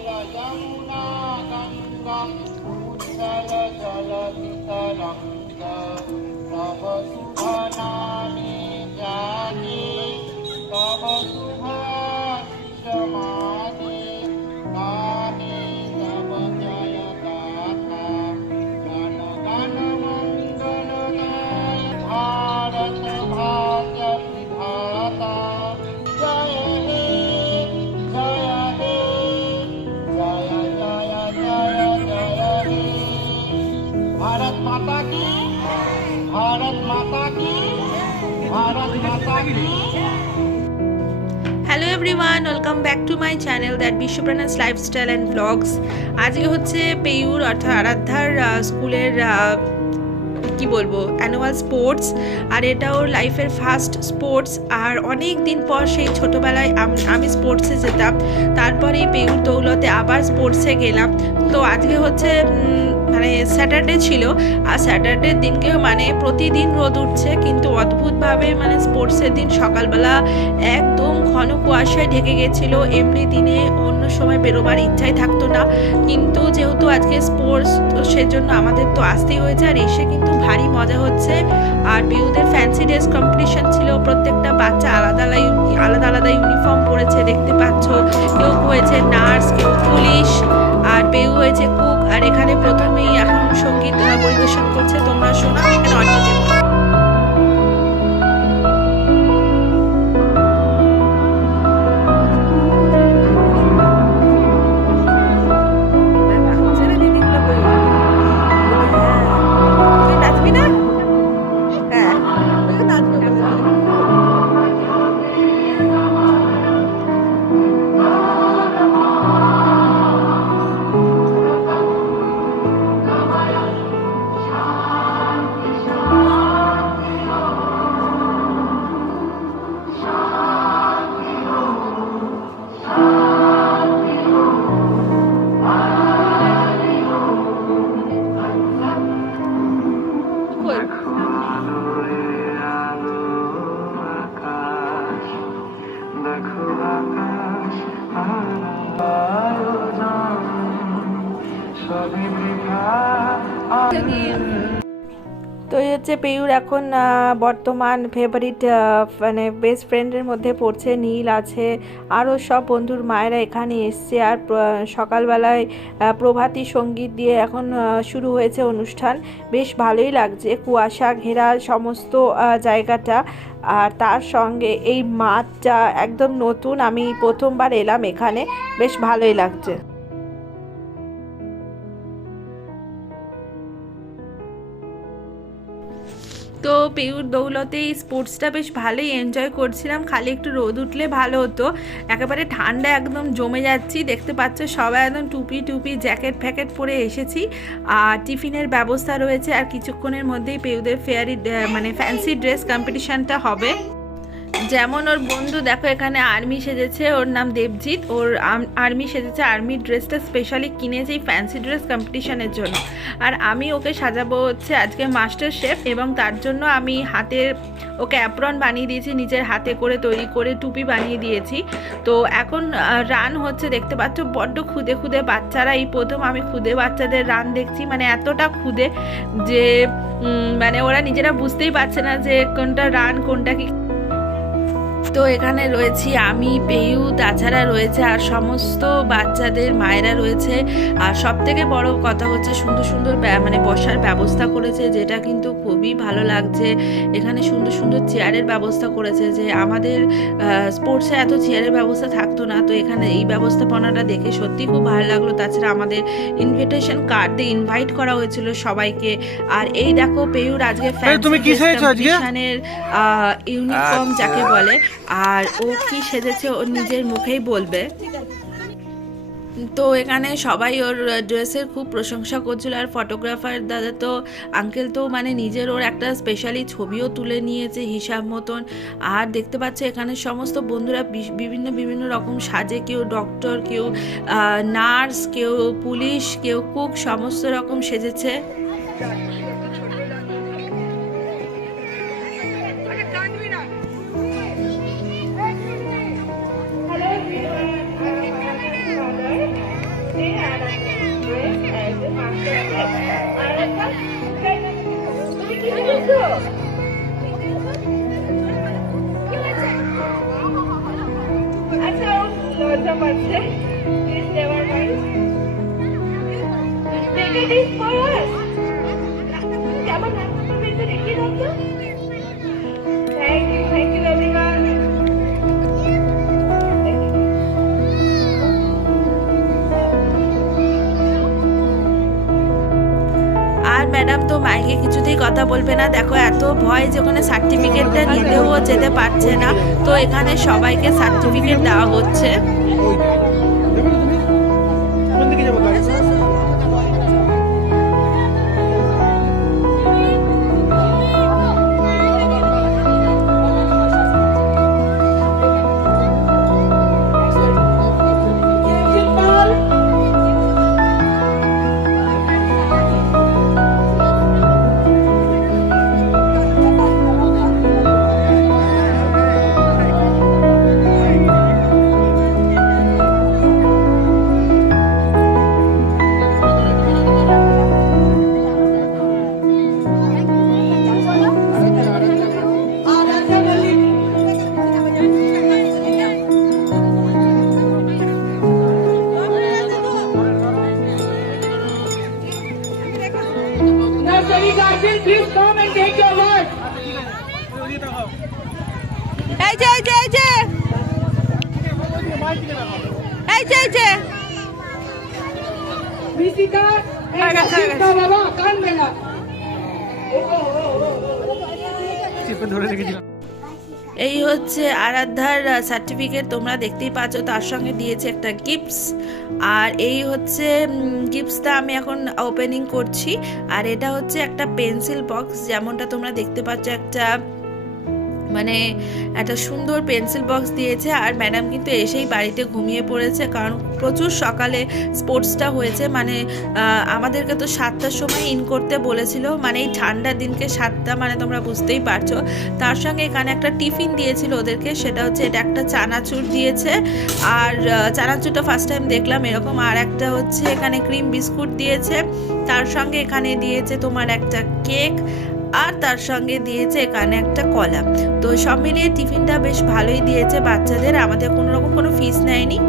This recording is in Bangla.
Yamuna everyone welcome back to my channel that বিশ্বপ্রাণাস lifestyle and blogs আজকে হচ্ছে পেয়ুর অর্থাৎ আরাধ্যার স্কুলের কি বলব অ্যানুয়াল স্পোর্টস আর এটা ওর লাইফের ফার্স্ট স্পোর্টস আর অনেক দিন পর সেই ছোটোবেলায় আমি স্পোর্টসে যেতাম। তারপরে পেয়ুর দৌলতে আবার স্পোর্টসে গেলাম। তো আজকে হচ্ছে মানে স্যাটারডে ছিল। আর স্যাটারডের দিনকেও মানে প্রতিদিন রোদ উঠছে, কিন্তু অদ্ভুতভাবে মানে স্পোর্টসের দিন সকালবেলা একদম ঘন কুয়াশায় ঢেকে গেছিল। এমনি দিনে অন্য সময় বেরোবার ইচ্ছাই থাকতো না। কিন্তু যেহেতু আজকে স্পোর্টস তো সেজন্য আমাদের তো আসতেই হয়েছে। আর এসে কিন্তু ভারী মজা হচ্ছে। আর বিউদের ফ্যান্সি ড্রেস কম্পিটিশন ছিল। প্রত্যেকটা বাচ্চা আলাদা আলাদা আলাদা আলাদা ইউনিফর্ম পরেছে, দেখতে পাচ্ছ। কেউ হয়েছে নার্স কেউ পুলিশ, আর পেউ হয়েছে কুক আর এখানে প্রথমেই এখন সংগীত পরিবেশন করছে তোমরা হচ্ছে পেয়ুর এখন বর্তমান ফেভারিট মানে বেস্ট ফ্রেন্ডের মধ্যে পড়ছে, নীল আছে, আরও সব বন্ধুর মায়েরা এখানে এসছে। আর সকালবেলায় প্রভাতী সংগীত দিয়ে এখন শুরু হয়েছে অনুষ্ঠান। বেশ ভালোই লাগছে, কুয়াশা ঘেরা সমস্ত জায়গাটা। আর তার সঙ্গে এই মাঠটা একদম নতুন, আমি প্রথমবার এলাম এখানে, বেশ ভালোই লাগছে। তো পেয়ুর দৌলতে এই স্পোর্টসটা বেশ ভালোই এনজয় করছিলাম। খালি একটু রোদ উঠলে ভালো হতো। একেবারে ঠান্ডা একদম জমে যাচ্ছি। দেখতে পাচ্ছ সবাই একদম টুপি টুপি জ্যাকেট ফ্যাকেট পরে এসেছি। আর টিফিনের ব্যবস্থা রয়েছে। আর কিছুক্ষণের মধ্যেই পেউদের ফেয়ারি মানে ফ্যান্সি ড্রেস কম্পিটিশানটা হবে। যেমন ওর বন্ধু, দেখো এখানে আর্মি সেজেছে, ওর নাম দেবজিৎ, ওর আর্মি সেজেছে, আর্মি ড্রেসটা স্পেশালি কিনেছে এই ফ্যান্সি ড্রেস কম্পিটিশনের জন্য। আর আমি ওকে সাজাবো হচ্ছে আজকে মাস্টার শেফ এবং তার জন্য আমি হাতের ওকে অ্যাপ্রন বানিয়ে দিয়েছি, নিজের হাতে করে তৈরি করে টুপি বানিয়ে দিয়েছি। তো এখন রান হচ্ছে, দেখতে পাচ্ছ, বড্ড খুদে খুদে বাচ্চারা। এই প্রথম আমি খুদে বাচ্চাদের রান দেখছি মানে এতটা খুদে যে মানে ওরা নিজেরা বুঝতেই পারছে না যে কোনটা রান কোনটা কি তো এখানে রয়েছি আমি পেয়ু তাছাড়া রয়েছে আর সমস্ত বাচ্চাদের মায়েরা রয়েছে। আর সব থেকে বড় কথা হচ্ছে সুন্দর সুন্দর মানে বসার ব্যবস্থা করেছে যেটা কিন্তু খুবই ভালো লাগছে। এখানে সুন্দর সুন্দর চেয়ারের ব্যবস্থা করেছে যে আমাদের স্পোর্টসে এত চেয়ারের ব্যবস্থা থাকতো না তো এখানে এই ব্যবস্থাপনাটা দেখে সত্যি খুব ভালো লাগল। তাছাড়া আমাদের ইনভিটেশন কার্ড দিয়ে ইনভাইট করা হয়েছিল সবাইকে। আর এই দেখো পেয়ুর আজকে তুমি কি সেজেছো আজকে? কম্পিটিশনের ইউনিফর্ম যাকে বলে। আর ও কি সেজেছে ওর নিজের মুখেই বলবে তো এখানে সবাই ওর ড্রেসের খুব প্রশংসা করছিল আর ফটোগ্রাফার দাদা তো আঙ্কেল তো মানে নিজের ওর একটা স্পেশালি ছবিও তুলে নিয়েছে হিসাব মতন আর দেখতে পাচ্ছে এখানে সমস্ত বন্ধুরা বিভিন্ন বিভিন্ন রকম সাজে কেউ ডক্টর কেউ নার্স কেউ পুলিশ কেউ কুক সমস্ত রকম সেজেছে আচ্ছা লজ্জা পাচ্ছে প্লিজ নেভার মাইন্ড ম্যাডাম তো মাইকে কিছুতেই কথা বলবে না। দেখো, এত ভয় যে ওখানে সার্টিফিকেটটা নিতেও যেতে পারছে না। তো এখানে সবাইকে সার্টিফিকেট দেওয়া হচ্ছে। এই যে এই যে এই যে। এই যে এই যে. Risika Baba, কান মেলা চিপে ধরে রেখেছিলাম। এই হচ্ছে আরাধ্যার সার্টিফিকেট তোমরা দেখতেই পাচ্ছ, তার সঙ্গে দিয়েছে একটা গিফটস আর এই হচ্ছে গিফটসটা আমি এখন ওপেনিং করছি। আর এটা হচ্ছে একটা পেন্সিল বক্স যেমনটা তোমরা দেখতে পাচ্ছ, একটা মানে একটা সুন্দর পেন্সিল বক্স দিয়েছে আর ম্যাডাম কিন্তু এসেই বাড়িতে ঘুমিয়ে পড়েছে, কারণ প্রচুর সকালে স্পোর্টসটা হয়েছে। মানে আমাদেরকে তো সাতটার সময় ইন করতে বলেছিল। মানে এই ঠান্ডার দিনকে সাতটা মানে তোমরা বুঝতেই পারছ। তার সঙ্গে এখানে একটা টিফিন দিয়েছিল ওদেরকে, সেটা হচ্ছে এটা একটা চানাচুর দিয়েছে। আর চানাচুরটা ফার্স্ট টাইম দেখলাম এরকম। আর একটা হচ্ছে এখানে ক্রিম বিস্কুট দিয়েছে। তার সঙ্গে এখানে দিয়েছে তোমার একটা কেক আর তার সঙ্গে দিয়েছে এখানে একটা কলা। তো সব মিলিয়ে টিফিনটা বেশ ভালোই দিয়েছে বাচ্চাদের। আমাদের কোনো রকম কোনো ফিস নেয়নি।